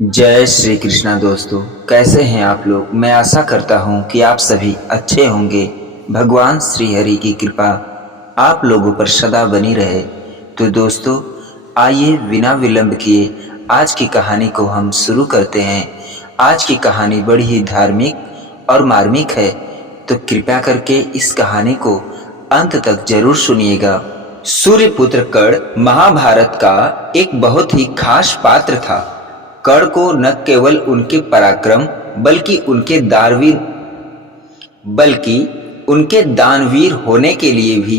जय श्री कृष्णा दोस्तों, कैसे हैं आप लोग। मैं आशा करता हूं कि आप सभी अच्छे होंगे। भगवान श्री हरि की कृपा आप लोगों पर सदा बनी रहे। तो दोस्तों, आइए बिना विलंब किए आज की कहानी को हम शुरू करते हैं। आज की कहानी बड़ी ही धार्मिक और मार्मिक है, तो कृपया करके इस कहानी को अंत तक जरूर सुनिएगा। सूर्यपुत्र कर्ण महाभारत का एक बहुत ही खास पात्र था। कर्ण को न केवल उनके पराक्रम बल्कि उनके दानवीर होने के लिए भी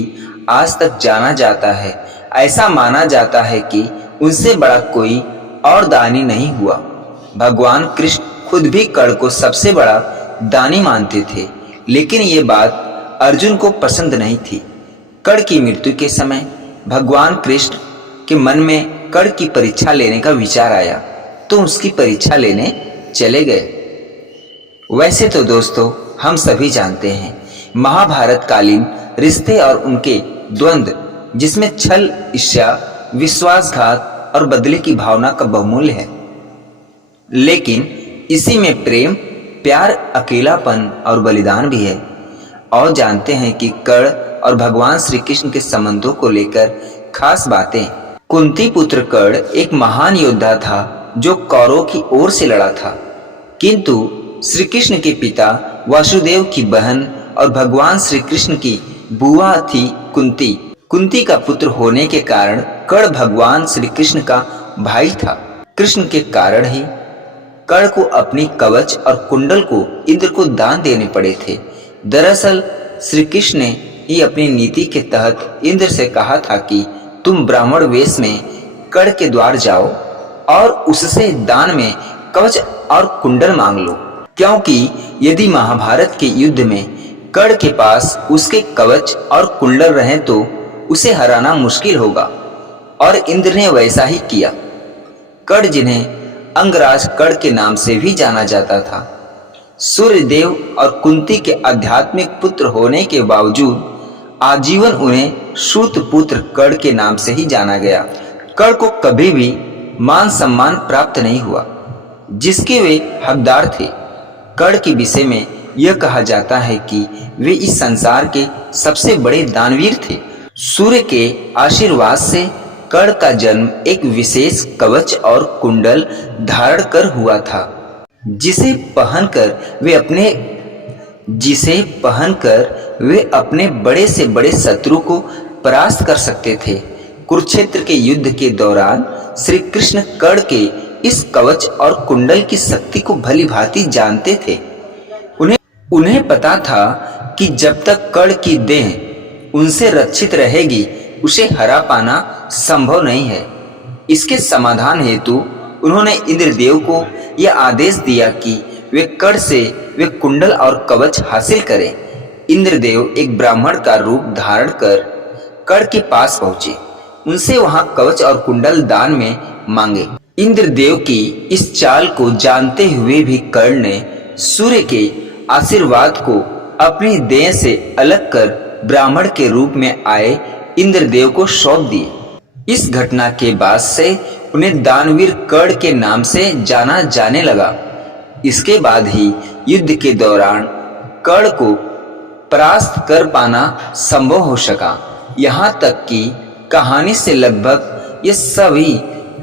आज तक जाना जाता है। ऐसा माना जाता है कि उनसे बड़ा कोई और दानी नहीं हुआ। भगवान कृष्ण खुद भी कर्ण को सबसे बड़ा दानी मानते थे, लेकिन ये बात अर्जुन को पसंद नहीं थी। कर्ण की मृत्यु के समय भगवान कृष्ण के मन में कर्ण की परीक्षा लेने का विचार आया, तो उसकी परीक्षा लेने चले गए। वैसे तो दोस्तों, हम सभी जानते हैं महाभारत कालीन रिश्ते और उनके द्वंद्व, जिसमें छल, ईर्ष्या, विश्वासघात और बदले की भावना का बहुमूल्य है। लेकिन इसी में प्रेम, प्यार, अकेलापन और बलिदान भी है। और जानते हैं कि कर्ण और भगवान श्री कृष्ण के संबंधों को लेकर खास बातें। कुंती पुत्र कर्ण एक महान योद्धा था जो कौरवों की ओर से लड़ा था, किंतु श्री कृष्ण के पिता वासुदेव की बहन और भगवान श्री कृष्ण की बुआ थी कुंती। कुंती का पुत्र होने के कारण कर्ण भगवान श्री कृष्ण का भाई था। कृष्ण के कारण ही कर्ण को अपनी कवच और कुंडल को इंद्र को दान देने पड़े थे। दरअसल श्री कृष्ण ने ही अपनी नीति के तहत इंद्र से कहा था कि तुम ब्राह्मण वेश में कर्ण के द्वार जाओ और उससे दान में कवच और कुंडल मांग लो, क्योंकि यदि महाभारत के युद्ध में कर्ण के पास उसके कवच और कुंडल रहें तो उसे हराना मुश्किल होगा। और इंद्र ने वैसा ही किया। कर्ण, जिन्हें अंगराज कर्ण के नाम से भी जाना जाता था, सूर्यदेव और कुंती के आध्यात्मिक पुत्र होने के बावजूद आजीवन उन्हें सूत पुत्र कर्ण के नाम से ही जाना गया। कर्ण को कभी भी मान सम्मान प्राप्त नहीं हुआ जिसके वे हकदार थे। कर्ण के विषय में यह कहा जाता है कि वे इस संसार के सबसे बड़े दानवीर थे। सूर्य के आशीर्वाद से कर्ण का जन्म एक विशेष कवच और कुंडल धारण कर हुआ था, जिसे पहनकर वे अपने बड़े से बड़े शत्रु को परास्त कर सकते थे। कुरुक्षेत्र के युद्ध के दौरान श्री कृष्ण कर्ण के इस कवच और कुंडल की शक्ति को भली भांति जानते थे। उन्हें पता था कि जब तक कर्ण की देह उनसे रक्षित रहेगी, उसे हरा पाना संभव नहीं है। इसके समाधान हेतु उन्होंने इंद्रदेव को यह आदेश दिया कि वे कर्ण से वे कुंडल और कवच हासिल करें। इंद्रदेव एक ब्राह्मण का रूप धारण कर कर्ण के पास पहुंचे, उनसे वहां कवच और कुंडल दान में मांगे। इंद्रदेव की इस चाल को जानते हुए भी कर्ण ने सूर्य के आशीर्वाद को अपनी देह से अलग कर ब्राह्मण के रूप में आए इंद्रदेव को सौंप दिए। इस घटना के बाद से उन्हें दानवीर कर्ण के नाम से जाना जाने लगा। इसके बाद ही युद्ध के दौरान कर्ण को परास्त कर पाना संभव हो सका। यहाँ तक कि कहानी से लगभग ये सभी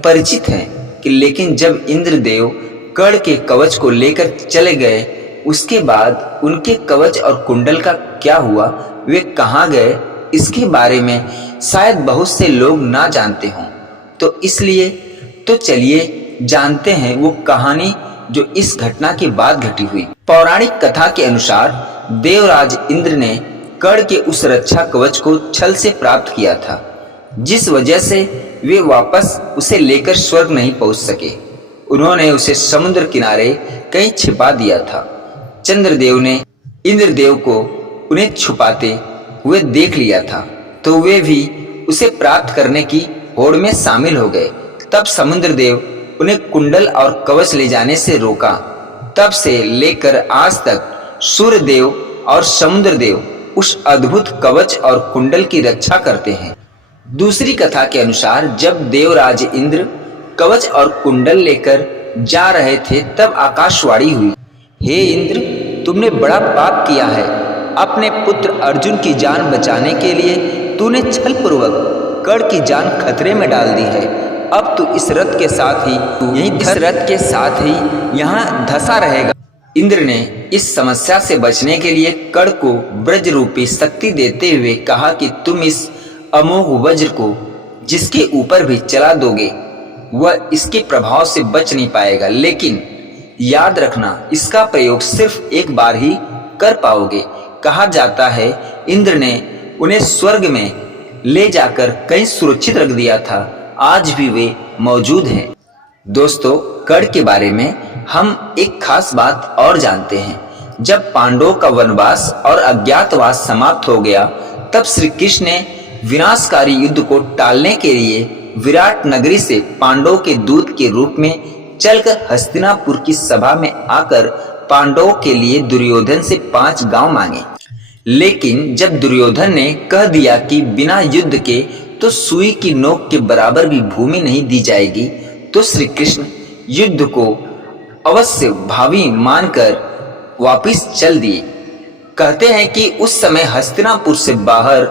परिचित हैं कि लेकिन जब इंद्रदेव कर्ण के कवच को लेकर चले गए, उसके बाद उनके कवच और कुंडल का क्या हुआ, वे कहाँ गए, इसके बारे में शायद बहुत से लोग ना जानते हों। तो इसलिए तो चलिए जानते हैं वो कहानी जो इस घटना के बाद घटी हुई। पौराणिक कथा के अनुसार देवराज इंद्र ने कर्ण के उस रक्षा कवच को छल से प्राप्त किया था, जिस वजह से वे वापस उसे लेकर स्वर्ग नहीं पहुंच सके। उन्होंने उसे समुद्र किनारे कहीं छिपा दिया था। चंद्रदेव ने इंद्रदेव को उन्हें छुपाते हुए देख लिया था, तो वे भी उसे प्राप्त करने की होड़ में शामिल हो गए। तब समुद्रदेव उन्हें कुंडल और कवच ले जाने से रोका। तब से लेकर आज तक सूर्यदेव और समुद्रदेव उस अद्भुत कवच और कुंडल की रक्षा करते हैं। दूसरी कथा के अनुसार जब देवराज इंद्र कवच और कुंडल लेकर जा रहे थे तब आकाशवाणी हुई, हे इंद्र, तुमने बड़ा पाप किया है। अपने पुत्र अर्जुन की जान बचाने के लिए तूने छलपूर्वक कर्ण की जान खतरे में डाल दी है। अब तू इस रथ के साथ ही यहाँ धंसा रहेगा। इंद्र ने इस समस्या से बचने के लिए कर्ण को ब्रज रूपी शक्ति देते हुए कहा कि तुम इस अमोघ वज्र को जिसके ऊपर भी चला दोगे वह इसके प्रभाव से बच नहीं पाएगा, लेकिन याद रखना इसका प्रयोग सिर्फ एक बार ही कर पाओगे। कहा जाता है इंद्र ने उन्हें स्वर्ग में ले जाकर कहीं सुरक्षित रख दिया था, आज भी वे मौजूद हैं। दोस्तों, कर्ण के बारे में हम एक खास बात और जानते हैं। जब पांडवों का वनवास और अज्ञातवास समाप्त हो गया तब श्री कृष्ण ने विनाशकारी युद्ध को टालने के लिए विराट नगरी से पांडवों के दूत के रूप में चलकर हस्तिनापुर की सभा में आकर पांडवों के लिए दुर्योधन से 5 गांव मांगे। लेकिन जब दुर्योधन ने कह दिया कि बिना युद्ध के तो सुई की नोक के बराबर भी भूमि नहीं दी जाएगी, तो श्री कृष्ण युद्ध को अवश्य भावी मानकर वापिस चल दिए। कहते हैं कि उस समय हस्तिनापुर से बाहर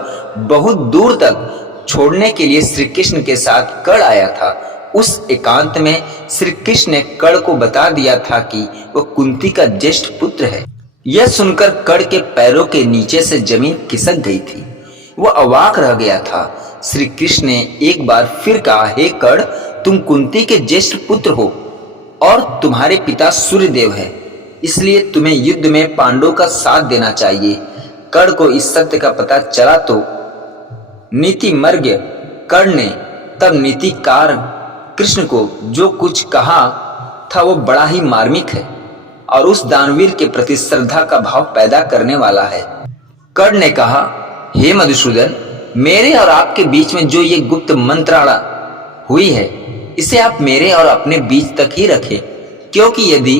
बहुत दूर तक छोड़ने के लिए श्री कृष्ण के साथ कर्ण आया था। उस एकांत में श्री कृष्ण ने कर्ण को बता दिया था कि वह कुंती का ज्येष्ठ पुत्र है। यह सुनकर कर्ण के पैरों के नीचे से जमीन खिसक गई थी। वह अवाक रह गया था। श्री कृष्ण ने एक बार फिर कहा, हे कर्ण, तुम कुंती के ज्येष्ठ पुत्र हो और तुम्हारे पिता सूर्यदेव है, इसलिए तुम्हें युद्ध में पांडवों का साथ देना चाहिए। कर्ण को इस सत्य का पता चला तो नीतिमर्ज्ञ कर्ण ने तब नीतिकार कृष्ण को जो कुछ कहा था वो बड़ा ही मार्मिक है और उस दानवीर के प्रति श्रद्धा का भाव पैदा करने वाला है। कर्ण ने कहा, हे मधुसूदन, मेरे और आपके बीच में जो ये गुप्त मंत्राणा हुई है इसे आप मेरे और अपने बीच तक ही रखें, क्योंकि यदि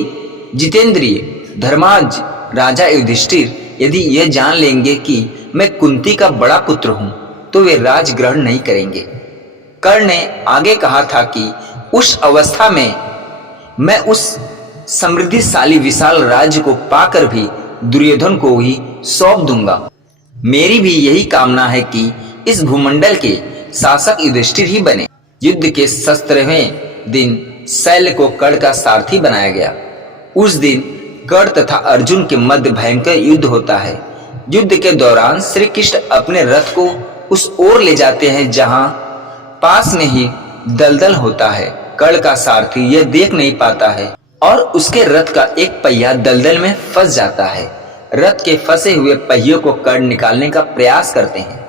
जितेंद्रिय धर्माज राजा युधिष्ठिर यदि यह जान लेंगे कि मैं कुंती का बड़ा पुत्र हूं तो वे राज ग्रहण नहीं करेंगे। कर्ण ने आगे कहा था कि उस अवस्था में मैं उस समृद्धिशाली विशाल राज्य को पाकर भी दुर्योधन को ही सौंप दूंगा। मेरी भी यही कामना है कि इस भूमंडल के शासक युधिष्ठिर ही बने। युद्ध के 17वें दिन शैल को कर्ण का सारथी बनाया गया। उस दिन कर्ण तथा अर्जुन के मध्य भयंकर युद्ध होता है। युद्ध के दौरान श्री कृष्ण अपने रथ को उस ओर ले जाते हैं जहां पास में ही दलदल होता है। कर्ण का सारथी यह देख नहीं पाता है और उसके रथ का एक पहिया दलदल में फंस जाता है। रथ के फंसे हुए पहियों को कर्ण निकालने का प्रयास करते हैं।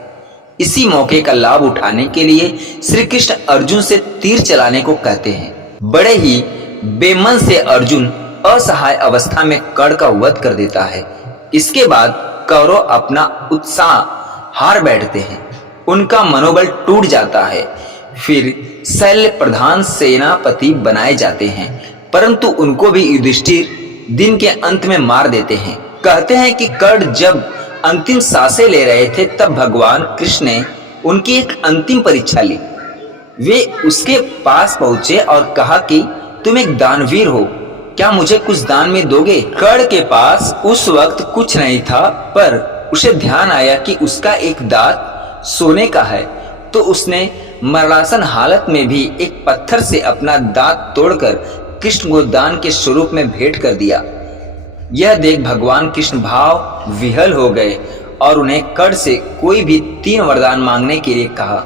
इसी मौके का लाभ उठाने के लिए श्री कृष्ण अर्जुन से तीर चलाने को कहते हैं। बड़े ही बेमन से अर्जुन असहाय अवस्था में कर्ण का वध कर देता है। इसके बाद कौरव अपना उत्साह हार बैठते हैं, उनका मनोबल टूट जाता है। फिर शैल्य प्रधान सेनापति बनाए जाते हैं, परंतु उनको भी युधिष्ठिर दिन के अंत में मार देते हैं। कहते हैं कि कर्ण जब अंतिम सांसें ले रहे थे तब भगवान कृष्ण ने उनकी एक अंतिम परीक्षा ली। वे उसके पास पहुंचे और कहा कि तुम एक दानवीर हो, क्या मुझे कुछ दान में दोगे? कर्ण के पास उस वक्त कुछ नहीं था, पर उसे ध्यान आया कि उसका एक दांत सोने का है, तो उसने मरणासन हालत में भी एक पत्थर से अपना दांत तोड़कर कृष्ण को दान के स्वरूप में भेंट कर दिया। यह देख भगवान कृष्ण भाव विह्वल हो गए और उन्हें कर्ण से कोई भी 3 वरदान मांगने के लिए कहा।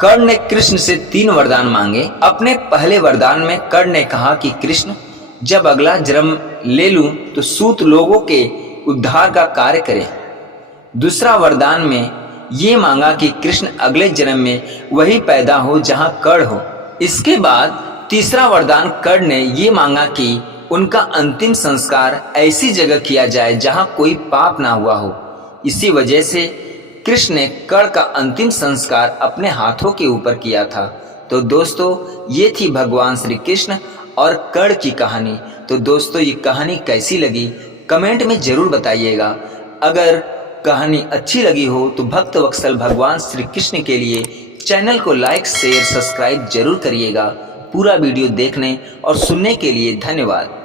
कर्ण ने कृष्ण से 3 वरदान मांगे। अपने पहले वरदान में कर्ण ने कहा कि कृष्ण, जब अगला जन्म ले लूं तो सूत लोगों के उद्धार का कार्य करें। दूसरा वरदान में ये मांगा कि कृष्ण अगले जन्म में वही पैदा हो जहां कर्ण हो। इसके बाद तीसरा वरदान कर्ण ने ये मांगा कि उनका अंतिम संस्कार ऐसी जगह किया जाए जहां कोई पाप ना हुआ हो। इसी वजह से कृष्ण ने कर्ण का अंतिम संस्कार अपने हाथों के ऊपर किया था। तो दोस्तों, ये थी भगवान श्री कृष्ण और कर्ण की कहानी। तो दोस्तों, ये कहानी कैसी लगी कमेंट में जरूर बताइएगा। अगर कहानी अच्छी लगी हो तो भक्त वत्सल भगवान श्री कृष्ण के लिए चैनल को लाइक शेयर सब्सक्राइब जरूर करिएगा। पूरा वीडियो देखने और सुनने के लिए धन्यवाद।